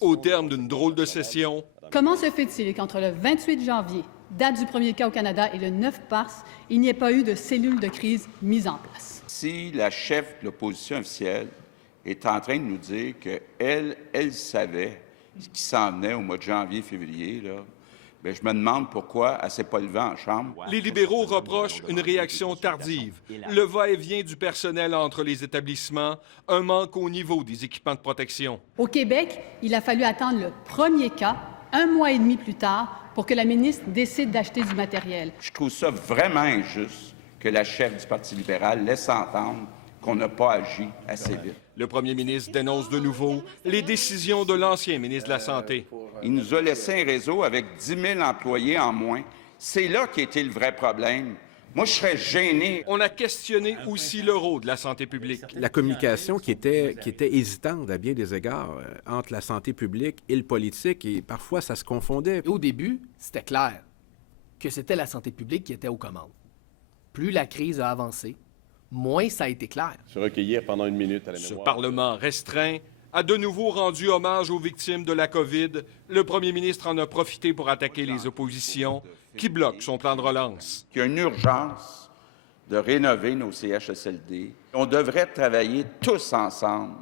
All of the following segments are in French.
Au terme d'une drôle de session, Comment se fait-il qu'entre le 28 janvier, date du premier cas au Canada, et le 9 mars, il n'y ait pas eu de cellule de crise mise en place? Si la chef de l'opposition officielle est en train de nous dire qu'elle savait ce qui s'en venait au mois de janvier, février, là, bien, je me demande pourquoi elle ne s'est pas levée en chambre. les libéraux reprochent une réaction tardive, le va-et-vient du personnel entre les établissements, un manque au niveau des équipements de protection. Au Québec, il a fallu attendre le premier cas, 1 mois et demi plus tard, pour que la ministre décide d'acheter du matériel. Je trouve ça vraiment injuste que la chef du Parti libéral laisse entendre qu'on n'a pas agi assez vite. Le premier ministre dénonce de nouveau les décisions de l'ancien ministre de la Santé. Il nous a laissé un réseau avec 10 000 employés en moins. C'est là qu'était le vrai problème. Moi, je serais gêné. On a questionné aussi le rôle de la santé publique. La communication qui était hésitante à bien des égards entre la santé publique et le politique, et parfois ça se confondait. Au début, c'était clair que c'était la santé publique qui était aux commandes. Plus la crise a avancé, moins ça a été clair. Se recueillir pendant une minute à la Ce mémoire. Parlement restreint a de nouveau rendu hommage aux victimes de la COVID. Le premier ministre en a profité pour attaquer les oppositions qui bloquent son plan de relance. Il y a une urgence de rénover nos CHSLD. On devrait travailler tous ensemble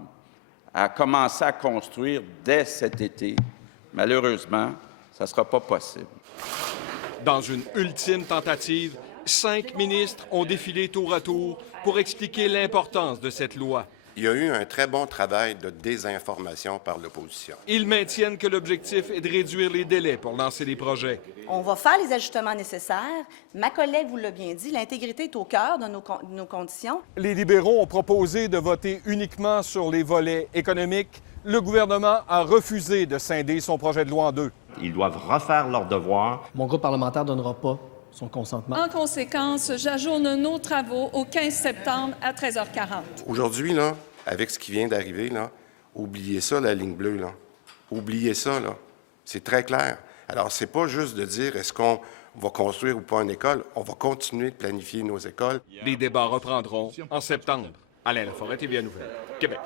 à commencer à construire dès cet été. Malheureusement, ça ne sera pas possible. Dans une ultime tentative, 5 ministres ont défilé tour à tour pour expliquer l'importance de cette loi. Il y a eu un très bon travail de désinformation par l'opposition. Ils maintiennent que l'objectif est de réduire les délais pour lancer les projets. On va faire les ajustements nécessaires. Ma collègue vous l'a bien dit, l'intégrité est au cœur de nos conditions. Les libéraux ont proposé de voter uniquement sur les volets économiques. Le gouvernement a refusé de scinder son projet de loi en deux. Ils doivent refaire leur devoir. Mon groupe parlementaire ne donnera pas son consentement. En conséquence, j'ajourne nos travaux au 15 septembre à 13h40. Aujourd'hui, là, avec ce qui vient d'arriver, là, oubliez ça, la ligne bleue, là. Oubliez ça, là. C'est très clair. Alors, c'est pas juste de dire est-ce qu'on va construire ou pas une école. On va continuer de planifier nos écoles. Les débats reprendront en septembre. Alain Laforêt, TVA Nouvelle, Québec.